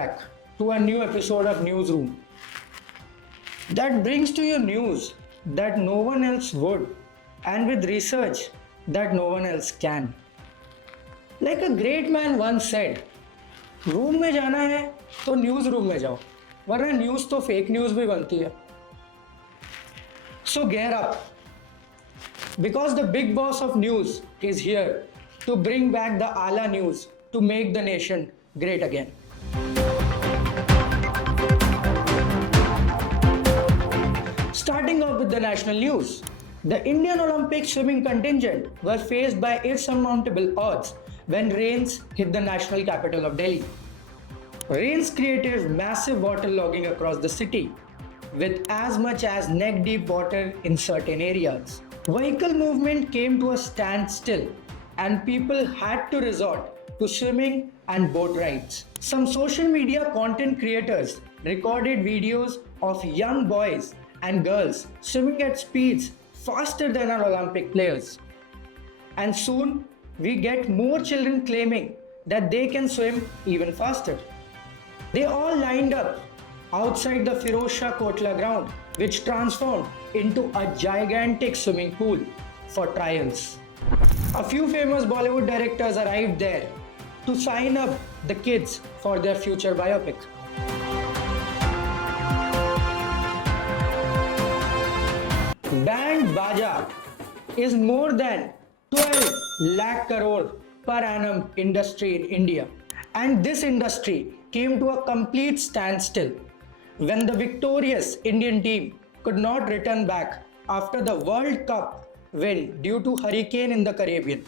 back to a new episode of Newsroom that brings to you news that no one else would and with research that no one else can. Like a great man once said, room में जाना है तो news room में जाओ, वरना news तो fake news भी बनती है. So gear up, because the big boss of news is here to bring back the Ala news to make the nation great again. Starting off with the national news, the Indian Olympic swimming contingent were faced by insurmountable odds when rains hit the national capital of Delhi. Rains created massive waterlogging across the city, with as much as neck-deep water in certain areas. Vehicle movement came to a standstill and people had to resort to swimming and boat rides. Some social media content creators recorded videos of young boys and girls swimming at speeds faster than our Olympic players. And soon we get more children claiming that they can swim even faster. They all lined up outside the Firoz Shah Kotla ground, which transformed into a gigantic swimming pool for trials. A few famous Bollywood directors arrived there to sign up the kids for their future biopic. Band Baja is more than 12 lakh crore per annum industry in India, and this industry came to a complete standstill when the victorious Indian team could not return back after the World Cup win due to hurricane in the Caribbean.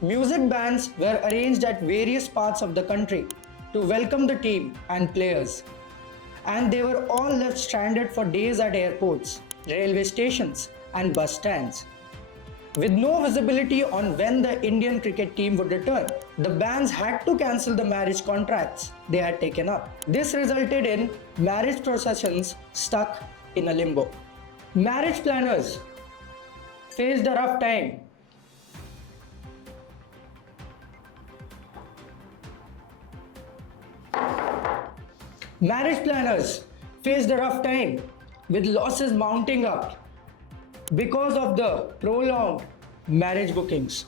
Music bands were arranged at various parts of the country to welcome the team and players, and they were all left stranded for days at airports, railway stations and bus stands. With no visibility on when the Indian cricket team would return, the bands had to cancel the marriage contracts they had taken up. This resulted in marriage processions stuck in a limbo. Marriage planners faced a rough time. Marriage planners faced a rough time with losses mounting up because of the prolonged marriage bookings.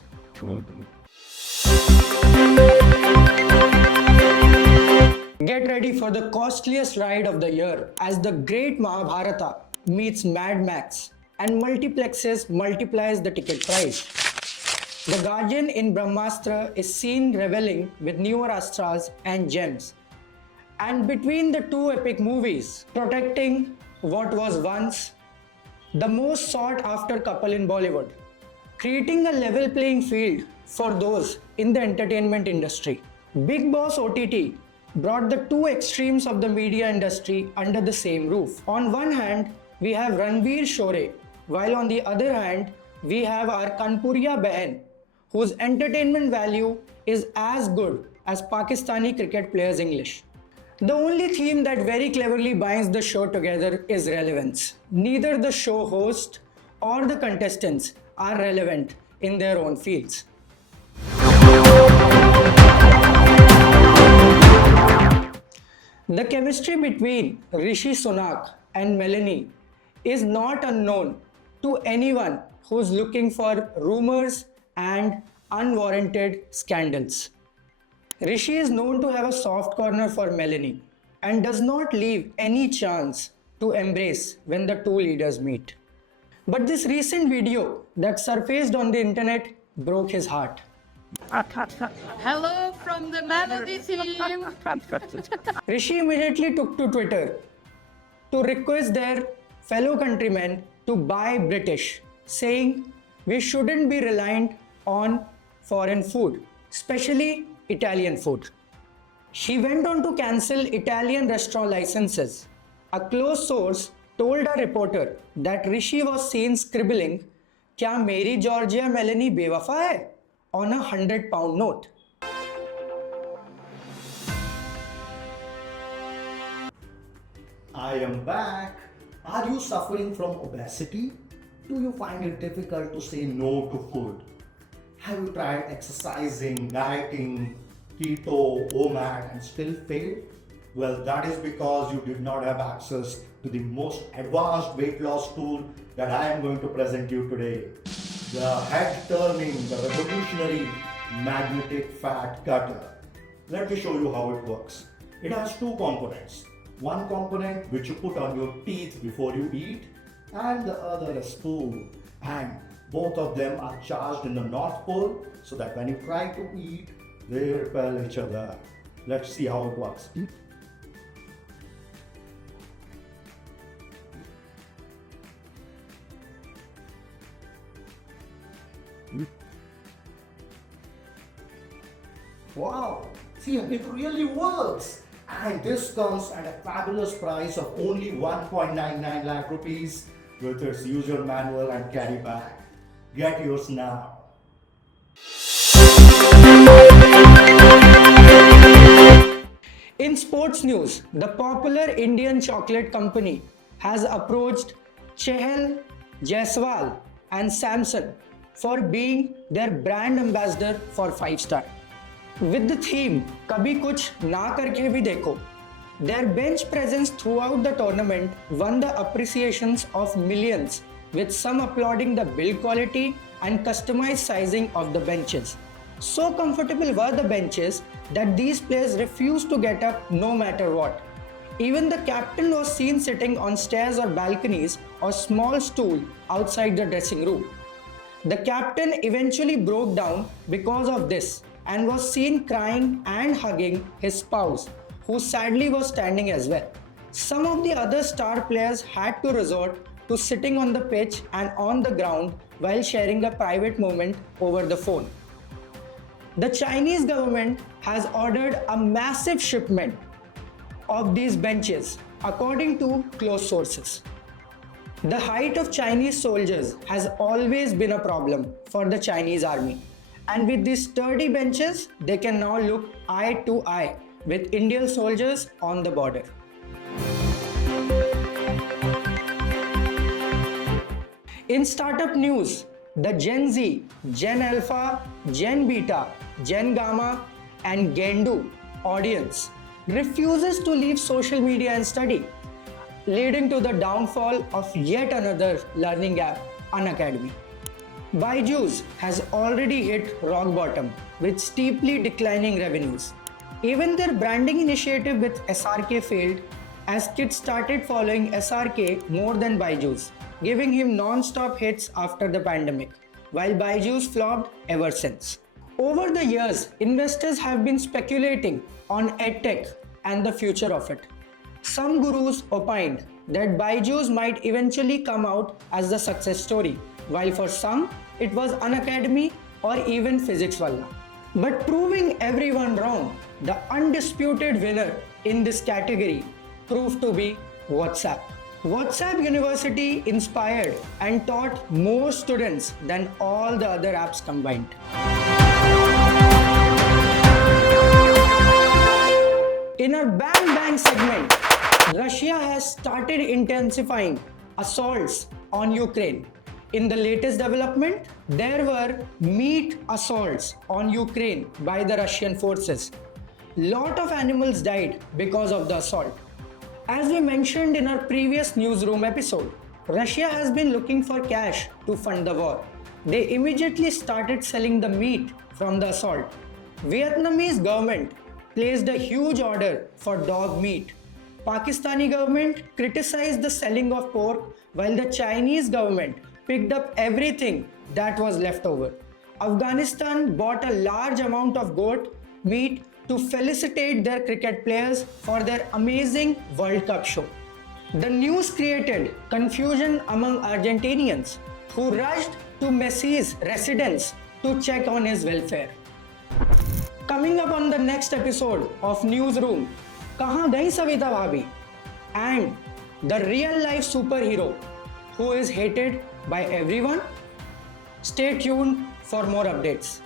Get ready for the costliest ride of the year as the great Mahabharata meets Mad Max and multiplexes multiplies the ticket price. The Guardian in Brahmastra is seen reveling with newer astras and gems. And between the two epic movies, protecting what was once the most sought after couple in Bollywood, creating a level playing field for those in the entertainment industry. Big Boss OTT brought the two extremes of the media industry under the same roof. On one hand, we have Ranveer Shore, while on the other hand, we have our Kanpuriya Behan, whose entertainment value is as good as Pakistani cricket players' English. The only theme that very cleverly binds the show together is relevance. Neither the show host or the contestants are relevant in their own fields. The chemistry between Rishi Sunak and Melanie is not unknown to anyone who's looking for rumors and unwarranted scandals. Rishi is known to have a soft corner for Melanie and does not leave any chance to embrace when the two leaders meet. But this recent video that surfaced on the internet broke his heart. Hello from the Melody team. Rishi immediately took to Twitter to request their fellow countrymen to buy British, saying we shouldn't be reliant on foreign food, especially Italian food. He went on to cancel Italian restaurant licenses. A close source told a reporter that Rishi was seen scribbling, "Kya meri Georgia Melanie bewafa hai?" on a 100-pound note. I am back. Are you suffering from obesity? Do you find it difficult to say no to food? Have you tried exercising, dieting, keto, OMAD, and still failed? Well, that is because you did not have access to the most advanced weight loss tool that I am going to present you today. The head-turning, the revolutionary magnetic fat cutter. Let me show you how it works. It has two components. One component which you put on your teeth before you eat, and the other a spoon. And both of them are charged in the North Pole so that when you try to eat, they repel each other. Let's see how it works. Wow, see, it really works. And this comes at a fabulous price of only 1.99 lakh rupees with its user manual and carry bag. Get yours now. In sports news, the popular Indian chocolate company has approached Chehal, Jaiswal and Samson for being their brand ambassador for 5-star. With the theme Kabhi Kuch Na Karke Bhi Dekho, their bench presence throughout the tournament won the appreciations of millions, with some applauding the build quality and customized sizing of the benches. So comfortable were the benches that these players refused to get up no matter what. Even the captain was seen sitting on stairs or balconies or small stool outside the dressing room. The captain eventually broke down because of this and was seen crying and hugging his spouse, who sadly was standing as well. Some of the other star players had to resort to sitting on the pitch and on the ground while sharing a private moment over the phone. The Chinese government has ordered a massive shipment of these benches, according to close sources. The height of Chinese soldiers has always been a problem for the Chinese army. And with these sturdy benches, they can now look eye to eye with Indian soldiers on the border. In startup news, the Gen Z, Gen Alpha, Gen Beta, Gen Gamma and Gen Do audience refuses to leave social media and study, leading to the downfall of yet another learning app, Unacademy. Byju's has already hit rock bottom with steeply declining revenues. Even their branding initiative with SRK failed, as kids started following SRK more than Byju's, giving him non-stop hits after the pandemic, while Byju's flopped ever since. Over the years, investors have been speculating on EdTech and the future of it. Some gurus opined that Byju's might eventually come out as the success story, while for some, it was Unacademy or even Physics Walla. But proving everyone wrong, the undisputed winner in this category proved to be WhatsApp. WhatsApp University inspired and taught more students than all the other apps combined. In our Bang Bang segment, Russia has started intensifying assaults on Ukraine. In the latest development, there were meat assaults on Ukraine by the Russian forces. Lot of animals died because of the assault. As we mentioned in our previous Newsroom episode, Russia has been looking for cash to fund the war. They immediately started selling the meat from the assault. Vietnamese government placed a huge order for dog meat. Pakistani government criticized the selling of pork, while the Chinese government picked up everything that was left over. Afghanistan bought a large amount of goat meat to felicitate their cricket players for their amazing World Cup show. The news created confusion among Argentinians who rushed to Messi's residence to check on his welfare. Coming up on the next episode of Newsroom, Kahan gayi Savita Bhabhi? And the real life superhero who is hated by everyone. Stay tuned for more updates.